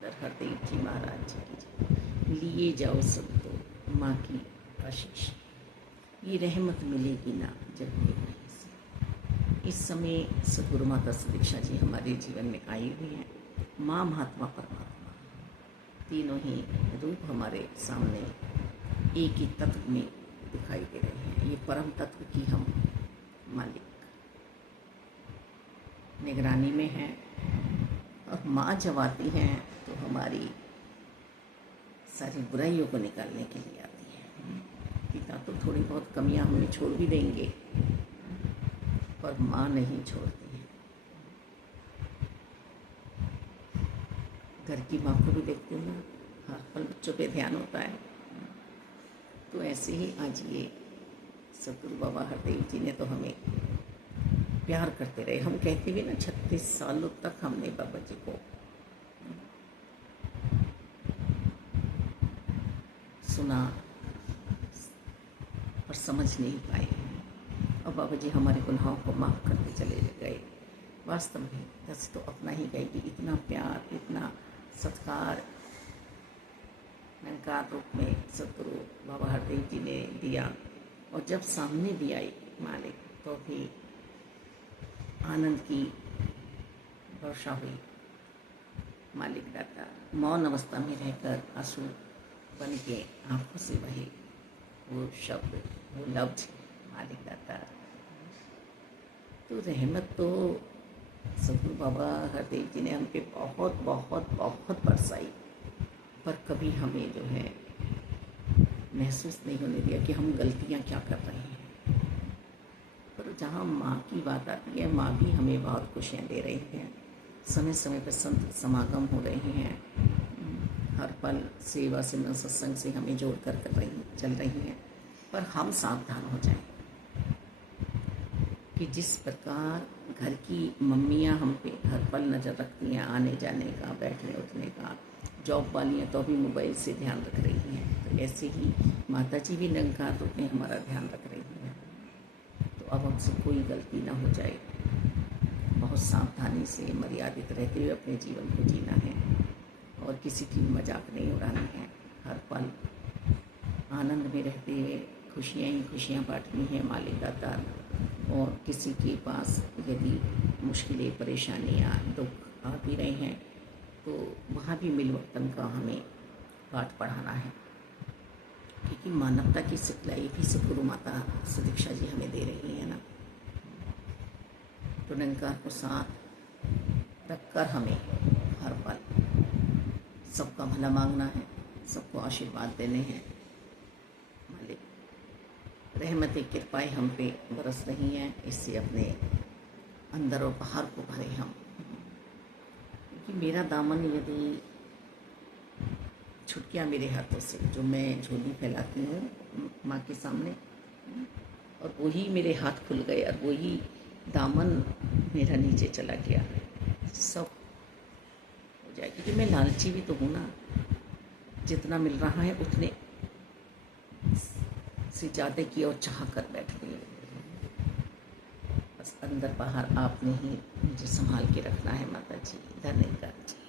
हरदेव जी महाराज जी की लिए जाओ सब तो माँ की आशीष, ये रहमत मिलेगी ना जब ये कहीं से। इस समय सद्गुरु माता सुदीक्षा जी हमारे जीवन में आई हुई हैं। माँ, महात्मा, परमात्मा, तीनों ही रूप हमारे सामने एक ही तत्व में दिखाई दे रहे हैं। ये परम तत्व की हम मालिक निगरानी में हैं। और माँ जब आती हैं तो हमारी सारी बुराइयों को निकालने के लिए आती है। पिता तो थोड़ी बहुत कमियां हमें छोड़ भी देंगे, पर माँ नहीं छोड़ती है। घर की माँ को भी देखते हो, हर पल बच्चों पे ध्यान होता है। तो ऐसे ही आज ये सद्गुरु बाबा हरदेव जी ने तो हमें प्यार करते रहे। हम कहते भी ना 36 सालों तक हमने बाबा जी को सुना और समझ नहीं पाए, और बाबा जी हमारे गुनाहों को माफ़ करते चले गए। वास्तव में दस तो अपना ही गए कि इतना प्यार, इतना सत्कार निरंकार रूप में सद्गुरु बाबा हरदेव जी ने दिया। और जब सामने भी आई मालिक तो भी आनंद की वर्षा हुई। मालिक दाता मौन अवस्था में रहकर आंसू बन के आंखों से बहे वो शब्द, वो लफ्ज मालिक दाता। तो रहमत तो सद्गुरु बाबा हरदेव जी ने हम पे बहुत बहुत बहुत बरसाई, पर कभी हमें जो है महसूस नहीं होने दिया कि हम गलतियां क्या कर रहे हैं। पर जहाँ माँ की बात आती है, माँ भी हमें बहुत खुशियाँ दे रही हैं। समय समय पर संत समागम हो रहे हैं, हर पल सेवा सिमरन सत्संग से हमें जोड़ कर चल रही हैं। पर हम सावधान हो जाएं कि जिस प्रकार घर की मम्मियाँ हम पे हर पल नज़र रखती हैं, आने जाने का, बैठने उठने का, जॉब वालियाँ तो भी मोबाइल से ध्यान रख रही हैं, तो ऐसे ही माता जी भी निरंकार रूप में हमारा ध्यान रख रही हैं। तो अब हमसे कोई गलती ना हो जाए, बहुत सावधानी से मर्यादित रहते हुए अपने जीवन को जीना है और किसी की मजाक नहीं उड़ानी है। हर पल आनंद में रहते हुए खुशियाँ ही खुशियाँ बांटनी है मालिक दाता। और किसी के पास यदि मुश्किलें, परेशानियाँ, दुख आ भी रहे हैं तो वहाँ भी मिलवर्तन का हमें पाठ पढ़ाना है, क्योंकि मानवता की सिखलाई भी सद्गुरु माता सुदीक्षा जी हमें दे रही है ना। तो निरंकार को साथ रखकर हमें हर पल सबका भला मांगना है, सबको आशीर्वाद देने हैं। मालिक रहमत कृपाएँ हम पे बरस रही हैं, इससे अपने अंदर और बाहर को भरे हम। क्योंकि मेरा दामन यदि छूट गया मेरे हाथों से, जो मैं झोली फैलाती हूँ माँ के सामने, और वही मेरे हाथ खुल गए और वही दामन मेरा नीचे चला गया, सब हो जाए। क्योंकि मैं लालची भी तो हूँ ना, जितना मिल रहा है उतने से ज़्यादा की और चाह कर बैठ गई। बस अंदर बाहर आपने ही मुझे संभाल के रखना है माता जी। धन्यवाद जी।